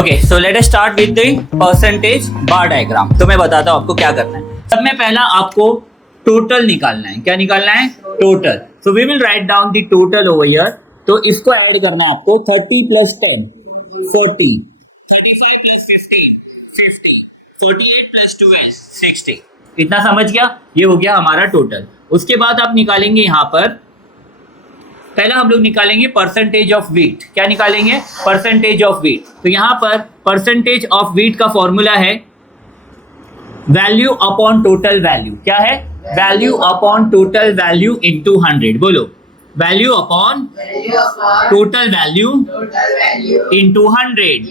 Okay, so let us start with the percentage bar diagram. तो मैं बताता हूँ आपको क्या करना है। सब में पहला आपको टोटल निकालना है। क्या निकालना है? Total. So we will write down the total over here. तो इसको ऐड करना आपको 30 प्लस 10 40, 35 प्लस 15 50, 48 प्लस 12 60। इतना समझ गया? ये हो गया हमारा टोटल। उसके बाद आप निकालेंगे यहाँ पर, पहला हम लोग निकालेंगे परसेंटेज ऑफ व्हीट। क्या निकालेंगे? Percentage of wheat. तो यहां पर परसेंटेज ऑफ व्हीट का फॉर्मूला है वैल्यू अपॉन टोटल वैल्यू। क्या है? Value upon total value into 100। बोलो, value upon total value into 100।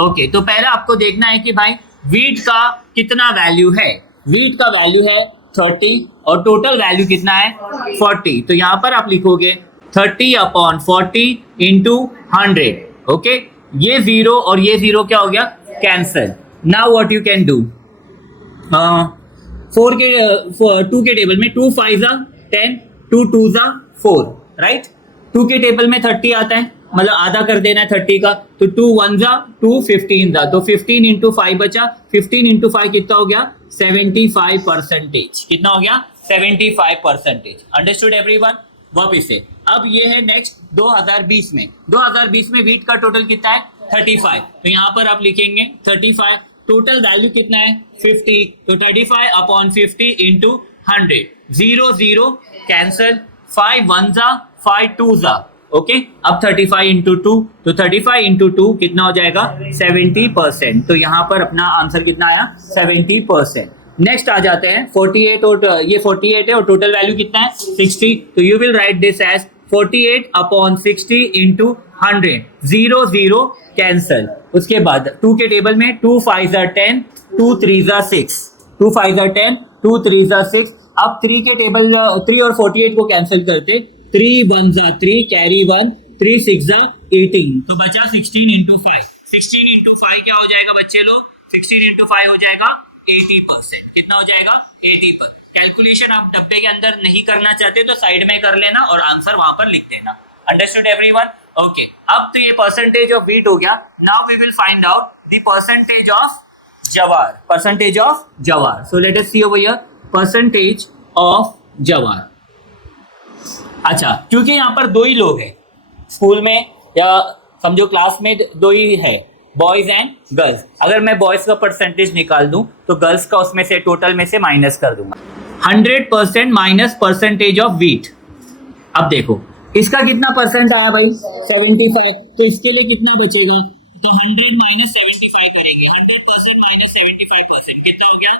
Okay, तो पहला आपको देखना है कि भाई व्हीट का कितना वैल्यू है। व्हीट का वैल्यू है 30 और टोटल वैल्यू कितना है? 40। तो यहां पर आप लिखोगे 30 अपॉन 40 इंटू 100। ओके, ये जीरो और ये जीरो क्या हो गया? Cancel. Now what you can do, 2 के टेबल में 2 5 10, 2 2 4, राइट। 2 के टेबल में 30 आता है, मतलब आधा कर देना है 30 का। तो 2 1 2 15 तो 15 इंटू 5 बचा। 15 इंटू 5 कितना हो गया? 75%। कितना हो गया? 75%। Understood everyone? वापिस से अब ये है नेक्स्ट 2020 में। 2020 में व्हीट का टोटल कितना है? 35। तो यहां पर आप लिखेंगे 35। टोटल वैल्यू कितना है? 50। तो 35 अपॉन 50 इंटू 100। 0 0 cancel, 5 1 5 2 okay. अब 35 इंटू 2, तो 35 इंटू 2 कितना हो जाएगा? 70%। तो यहां पर अपना आंसर कितना आया? 70%। नेक्स्ट आ जाते हैं 48, और ये 48 है और टोटल वैल्यू कितना है? 60। तो you will write this as 48 upon 60 into 100। 0 0 cancel. उसके बाद 2 के टेबल में 2 5 10, 2 3 6, 2 5 10, 2 3 6। अब 3 के टेबल 3 और 48 को कैंसिल करते, 3 1 3 कैरी 1, 3 6 18। तो बचा 16 इंटू 5। 16 इंटू 5 क्या हो जाएगा बच्चे लोग? 16 इंटू 5 हो जाएगा 80%। कितना हो जाएगा? 80%। कैलकुलेशन आप डब्बे के अंदर नहीं करना चाहते तो साइड में कर लेना और आंसर वहां पर लिख देना। Understood everyone? ओके, अब तो ये परसेंटेज ऑफ व्हीट हो गया। Now we will find out the percentage of jowar. Percentage of jowar. So let us see over here percentage of jowar. अच्छा, क्योंकि यहाँ पर दो ही लोग हैं स्कूल में, या समझो क्लास में दो ही है, बॉयज एंड गर्ल्स। अगर मैं बॉयज का परसेंटेज निकाल दूं तो गर्ल्स का उसमें से टोटल में से माइनस कर दूंगा। 100% माइनस परसेंटेज ऑफ व्हीट। अब देखो इसका कितना परसेंट आया भाई? 75। तो इसके लिए कितना बचेगा? तो 100 माइनस 75 करेंगे। 100% माइनस 75% कितना हो गया?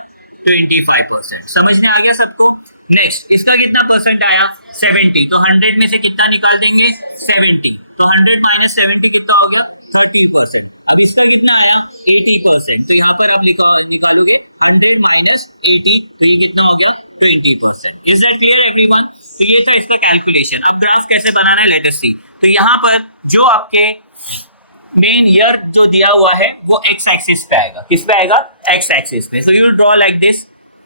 25%। समझ में आ गया सबको? नेक्स्ट, इसका कितना परसेंट आया? 70। तो 100 में से कितना निकाल देंगे? 70। तो 100 माइनस 70 कितना हो गया? 30%। अब इसका कितना आया? 80%। तो यहाँ पर आप निकालोगे 100 माइनस 80, तो ये कितना हो गया? 20%। Is it clear everyone? तो ये तो इसका कैलकुलेशन। अब ग्राफ कैसे बनाना है लेट अस सी। तो यहाँ पर जो आपके मेन ईयर जो दिया हुआ है वो एक्स एक्सिस पे आएगा। किस पे आएगा? एक्स एक्सिस पे। So you draw like this.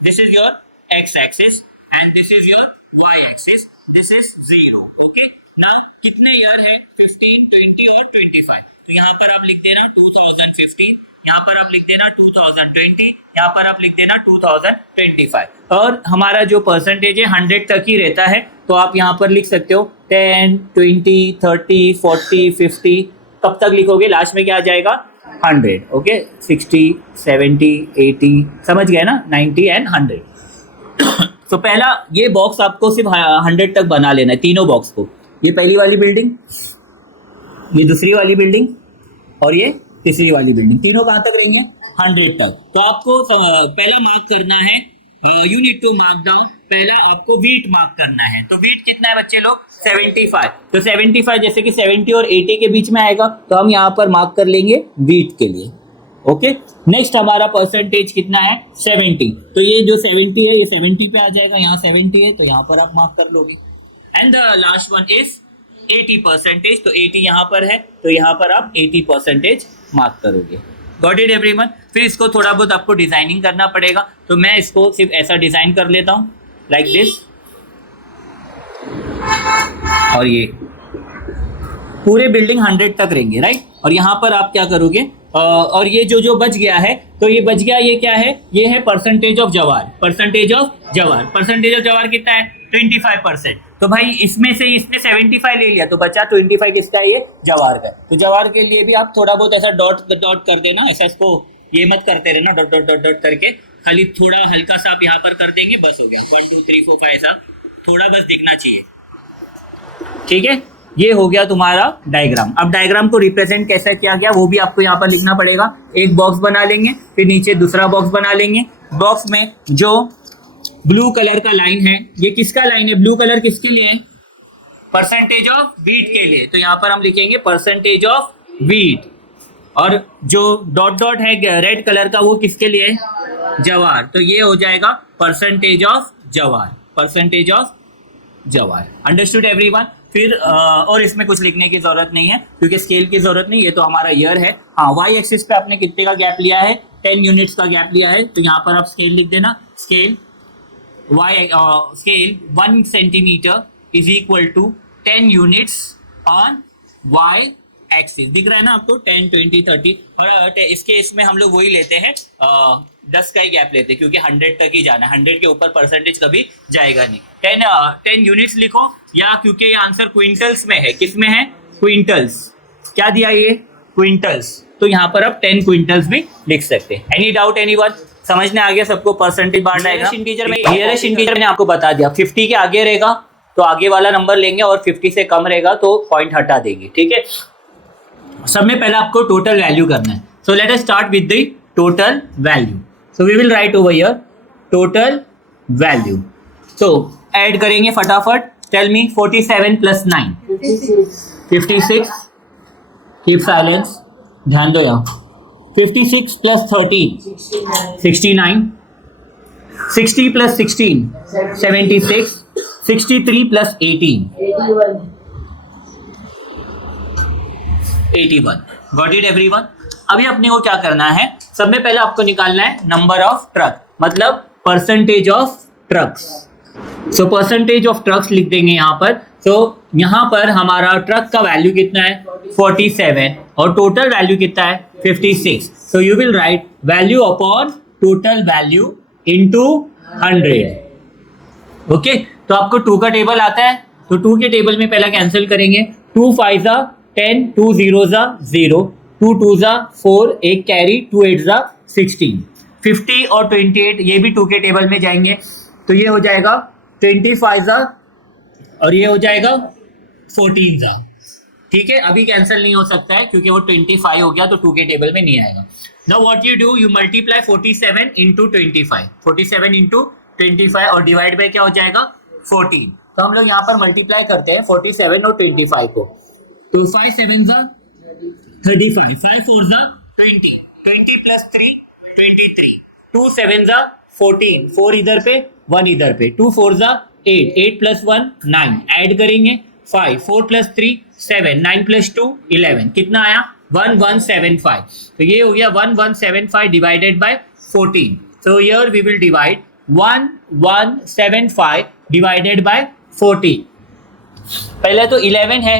This is your X axis and this is your Y axis. This is 0। Okay ना? कितने ईयर है? 15, 20 और 25। तो यहाँ पर आप लिख देना 2015, यहाँ पर आप लिख देना 2020, यहाँ पर आप लिख देना 2025। और हमारा जो परसेंटेज है 100 तक ही रहता है, तो आप यहाँ पर लिख सकते हो 10, 20, 30, 40, 50। कब तक लिखोगे? लास्ट में क्या आ जाएगा? 100। ओके, 60, 70, 80, समझ गए ना? 90 एंड 100। तो पहला ये बॉक्स आपको सिर्फ 100 तक बना लेना है, तीनों बॉक्स को। ये पहली वाली बिल्डिंग, ये दूसरी वाली बिल्डिंग और ये तीसरी वाली बिल्डिंग, तीनों कहाँ तक रहेंगे? 100 तक। तो आपको पहला मार्क करना है, you need to mark down. पहला आपको व्हीट मार्क करना है। तो व्हीट कितना है बच्चे लोग? 75। तो 75 जैसे कि 70 और 80 के बीच में आएगा, तो हम यहाँ पर मार्क कर लेंगे व्हीट के लिए। ओके, नेक्स्ट हमारा परसेंटेज कितना है? 70। तो ये जो 70 है ये 70 पे आ जाएगा। यहाँ 70 है तो यहाँ पर आप मार्क कर लोगे। And the last one is 80%। तो 80 यहाँ पर है, तो यहाँ पर आप 80% मार्क करोगे। Got it everyone? फिर इसको थोड़ा बहुत आपको डिजाइनिंग करना पड़ेगा, तो मैं इसको सिर्फ ऐसा डिजाइन कर लेता हूँ लाइक दिस। और ये पूरे बिल्डिंग 100 तक रहेंगे, राइट? और यहाँ पर आप क्या करोगे, और ये जो बच गया है, तो ये बच गया, ये क्या है, ये है percentage of jowar. Percentage of jowar, percentage of जवार कितना है, 25%। तो भाई इसमें से इसने 75 ले लिया, तो बचा 25 किसका है, ये जवार का। तो जवार के लिए भी आप थोड़ा बहुत ऐसा डॉट डॉट कर देना, ऐसा इसको ये मत करते रहना डॉट डॉट डॉट डॉट करके, खाली थोड़ा हल्का सा आप यहाँ पर कर देंगे, बस हो गया। 1 2 3 4 5 ऐसा थोड़ा बस दिखना चाहिए, ठीक है। ये हो गया तुम्हारा डायग्राम। अब डायग्राम को रिप्रेजेंट कैसे किया गया वो भी आपको यहाँ पर लिखना पड़ेगा। एक बॉक्स बना लेंगे, फिर नीचे दूसरा बॉक्स बना लेंगे। बॉक्स में जो ब्लू कलर का लाइन है, ये किसका लाइन है, ब्लू कलर किसके लिए है, परसेंटेज ऑफ वीट के लिए। तो यहाँ पर हम लिखेंगे परसेंटेज ऑफ वीट। और जो डॉट डॉट है रेड कलर का, वो किसके लिए है, जवार। तो ये हो जाएगा percentage of jowar, percentage of जवार। Understood everyone. फिर और इसमें कुछ लिखने की जरूरत नहीं है क्योंकि स्केल की जरूरत नहीं, ये तो हमारा ईयर है। हाँ, वाई एक्सिस पे आपने कितने का गैप लिया है, 10 यूनिट्स का गैप लिया है। तो यहाँ पर आप स्केल लिख देना, scale Y scale 1 centimetre is equal to 10 units on Y axis. दिख रहा है ना आपको, 10 20 30। और इसके इसमें हम लोग वही लेते हैं, 10 का ही गैप लेते हैं क्योंकि 100 तक ही जाना है, 100 के ऊपर परसेंटेज कभी जाएगा नहीं। 10 यूनिट्स लिखो, या क्योंकि ये आंसर क्विंटल्स में है, किस में है, क्विंटल्स। क्या दिया ये, क्विंटल्स। तो यहाँ पर आप 10 क्विंटल्स भी लिख सकते हैं। एनी डाउट एनीवन, समझने आ गया सबको परसेंटेज बार डायग्राम। इंटीजर में नियरेस्ट इंटीजर मैंने आपको बता दिया, 50 के आगे रहेगा तो आगे वाला नंबर लेंगे, और 50 से कम रहेगा तो पॉइंट हटा देंगे, ठीक है। सब में पहले आपको टोटल वैल्यू करना है। So let us start with the total value. So we will write over here total value. So add करेंगे फटाफट। Tell me 47 plus 9 56। Keep silence, ध्यान दो यहाँ। 56 plus 13 69। 60 plus 16 76। 63 plus 18 81। Got it everyone. अभी अपने को क्या करना है, सब में पहले आपको निकालना है नंबर ऑफ ट्रक, मतलब percentage of trucks. So percentage of trucks लिख देंगे यहाँ पर। सो यहाँ पर हमारा ट्रक का वैल्यू कितना है, 47, और टोटल वैल्यू कितना है, 56। So you will right value upon total value into 100। Okay, तो आपको 2 का टेबल आता है, तो 2 के टेबल में पहला कैंसिल करेंगे। 2 5 10, 2 0 0, 2 2 4, एक कैरी, 2 8 16। 50 और 28 ये भी 2 के टेबल में जाएंगे, तो ये हो जाएगा 25 और ये हो जाएगा 14। ठीक है, अभी कैंसिल नहीं हो सकता है क्योंकि वो 25 हो गया, तो 2 के टेबल में नहीं आएगा। Now what you do, you multiply 47 into 25, 47 into 25 और डिवाइड बाय क्या हो जाएगा, 14। तो हम लोग यहाँ पर मल्टीप्लाई करते हैं 47 और 25 को। तो 5 7 35, 5 4 90, 20 प्लस 3 23, 2 7 14, 4 इधर पे 1 इधर पे, 2 4 8, 8 प्लस 1 9, ऐड करेंगे 5, 4 प्लस 3 7, 9 प्लस 2 11, कितना आया 1175। तो ये हो गया 1175 divided by 14। So here we will divide 1175 divided by 14। पहले तो 11 है,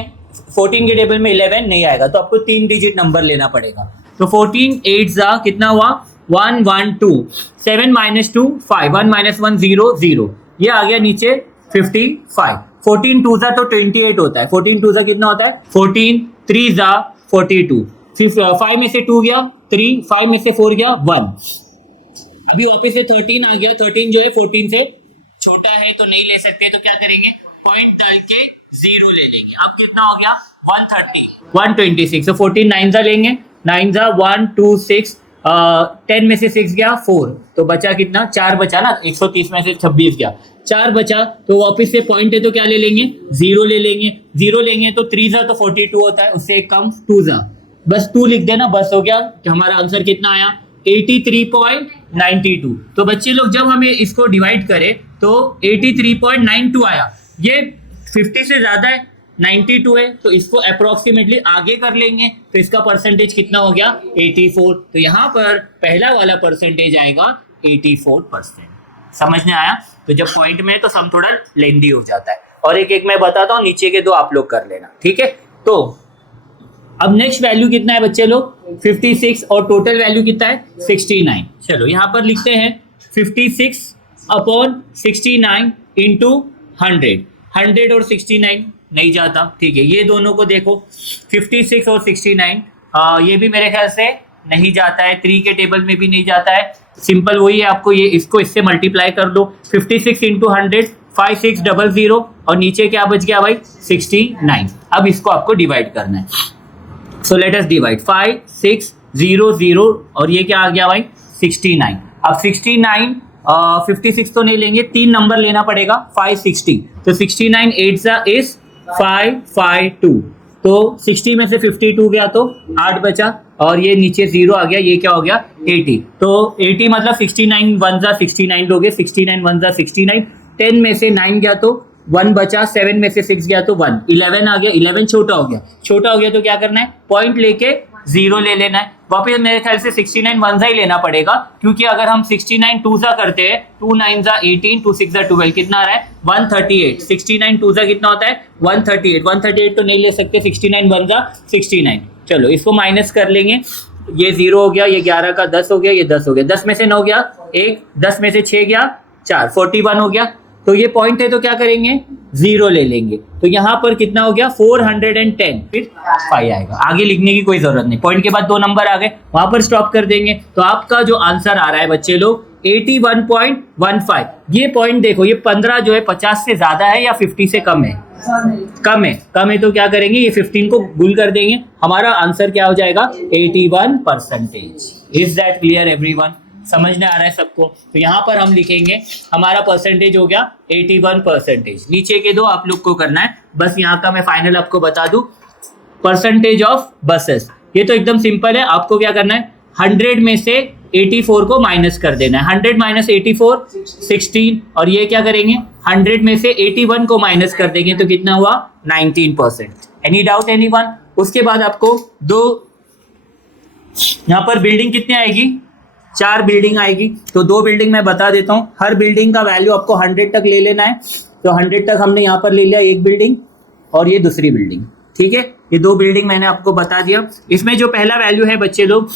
14 के टेबल में 11 नहीं आएगा, तो आपको 3 डिजिट नंबर लेना पड़ेगा। तो 14 8 कितना हुआ 112, 7 माइनस 2 5, 1 माइनस 1 0 0, ये आ गया नीचे 55। 14 2 तो 28 होता है, 14 2 कितना होता है 14, 3 42, 5 में से 2 गया 3, 5 में से 4 गया 1। अभी वापस से 13 आ गया, 13 जो है 14 से छोटा है तो नहीं ले सकते, तो क्या करेंगे पॉइंट डाल के 0 ले लेंगे। अब कितना हो गया 130, 126, तो 14 9 लेंगे, 9 1 2 6, 10 में से 6 गया 4, तो बचा कितना 4 बचा ना, 130 में से 26 गया, 4 बचा, तो वापस से पॉइंट है तो क्या ले लेंगे 0 ले लेंगे। 0 लेंगे तो 3 तो 42 होता है, उससे एक कम 2 बस 2 लिख देना, बस हो गया। तो हमारा आंसर कितना आया 83.92। तो बच्चे लोग जब हमें इसको डिवाइड करें तो 83.92 आया, ये 50 से ज्यादा है, 92 है, तो इसको अप्रोक्सीमेटली आगे कर लेंगे, तो इसका परसेंटेज कितना हो गया 84। तो यहाँ पर पहला वाला परसेंटेज आएगा 84%। समझ में आया? तो जब पॉइंट में है तो सम थोड़ा लेंदी हो जाता है। और एक एक मैं बताता हूँ, नीचे के 2 आप लोग कर लेना, ठीक है। तो अब नेक्स्ट वैल्यू कितना है बच्चे लोग 56 और टोटल वैल्यू कितना है 69। चलो यहाँ पर लिखते हैं 56 अपॉन 69 इंटू 100। 100 और 69 नहीं जाता, ठीक है। ये दोनों को देखो 56 और 69 ये भी मेरे ख्याल से नहीं जाता है, 3 के टेबल में भी नहीं जाता है। सिंपल वही है, आपको ये इसको इससे मल्टीप्लाई कर दो 56 इंटू 100 5600 और नीचे क्या बच गया भाई 69। अब इसको आपको डिवाइड करना है, सो लेट अस डिवाइड 5600 और ये क्या आ गया भाई 69। अब 69 56 तो नहीं लेंगे, 3 नंबर लेना पड़ेगा 560, तो 69 8 इज 552, तो 60 में से 52 गया तो 8 बचा और ये नीचे 0 आ गया, ये क्या हो गया 80, तो 80 मतलब 69 1 69 लोगे, 69 1 69, 10 में से 9 गया तो 1 बचा, 7 में से 6 गया तो 1, 11 आ गया, 11 छोटा हो गया, छोटा हो गया तो क्या करना है पॉइंट लेके 0 ले लेना है। वापस मेरे ख्याल से 69 1 ही लेना पड़ेगा, क्योंकि अगर हम 69 2 करते हैं 2 9 18 2 6 12 कितना आ रहा है 138, 69 2 कितना होता है 138, 138 तो नहीं ले सकते, 69 1 69। चलो इसको माइनस कर लेंगे, ये 0 हो गया, ये 11 का 10 हो गया, ये 10 हो गया, 10 में से 9 गया 1, 10 में से 6 गया 4, 41 हो गया। तो ये पॉइंट है तो क्या करेंगे 0 ले लेंगे, तो यहाँ पर कितना हो गया 410, फिर 5 आएगा, आगे लिखने की कोई जरूरत नहीं, पॉइंट के बाद 2 नंबर आ गए, वहां पर स्टॉप कर देंगे। तो आपका जो आंसर आ रहा है बच्चे लोग 81.15। ये पॉइंट देखो, ये 15 जो है 50 से ज्यादा है या 50 से कम है, कम है, कम है तो क्या करेंगे ये 15 को गुल कर देंगे, हमारा आंसर क्या हो जाएगा 81%। Is that clear everyone? समझने आ रहा है सबको? तो यहाँ पर हम लिखेंगे हमारा परसेंटेज हो गया 81%। नीचे के दो आप लोग को करना है, बस यहाँ का मैं फाइनल आपको बता दूं, परसेंटेज ऑफ बसेस, ये तो एकदम सिंपल है। आपको क्या करना है 100 में से 84 को माइनस कर देना है, 100 माइनस 84 16, और ये क्या करेंगे 100 में से 81 को माइनस कर देंगे तो कितना हुआ 19%। Any doubt anyone? उसके बाद आपको दो, यहाँ पर बिल्डिंग कितनी आएगी 4 बिल्डिंग आएगी, तो 2 बिल्डिंग मैं बता देता हूँ, हर बिल्डिंग का वैल्यू आपको 100 तक ले लेना है। तो 100 तक हमने यहाँ पर ले लिया, एक बिल्डिंग और ये दूसरी बिल्डिंग, ठीक है। ये 2 बिल्डिंग मैंने आपको बता दिया। इसमें जो पहला वैल्यू है बच्चे लोग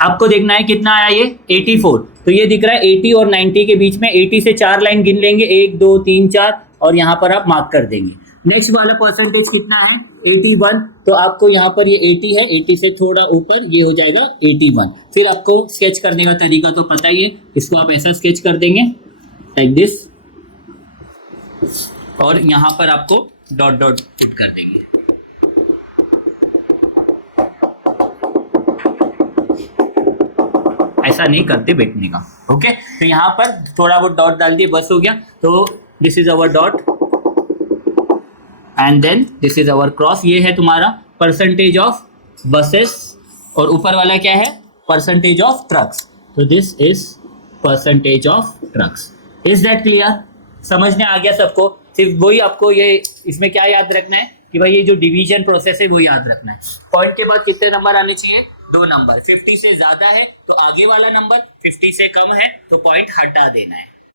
आपको देखना है कितना आया ये 84, तो ये दिख रहा है 80 और 90 के बीच में, 80 से 4 लाइन गिन लेंगे 1 2 3 4 और यहाँ पर आप मार्क कर देंगे। नेक्स्ट वाला परसेंटेज कितना है 81, तो आपको यहाँ पर ये 80 है, 80 से थोड़ा ऊपर ये हो जाएगा 81। फिर आपको स्केच करने का तरीका तो पता ही है, इसको आप ऐसा स्केच कर देंगे लाइक दिस, और यहाँ पर आपको डॉट डॉट पुट कर देंगे। ऐसा नहीं करते बैठने का, ओके। तो यहाँ पर थोड़ा बहुत डॉट डाल दिए, बस हो गया। तो this is our dot and then this is our cross. ये है तुम्हारा परसेंटेज ऑफ बसेस, और ऊपर वाला क्या है परसेंटेज ऑफ ट्रक्स, तो this is percentage of trucks. Is that clear? समझने आ गया सबको? सिर्फ वही आपको ये इसमें क्या याद रखना है कि भाई ये जो डिवीजन प्रोसेस है वो याद रखना है। पॉइंट के बाद कितने नंबर आने चाहिए 2 नंबर, 50 से ज्यादा है तो आगे वाला नंबर, 50 से कम है तो पॉइंट हटा देना है।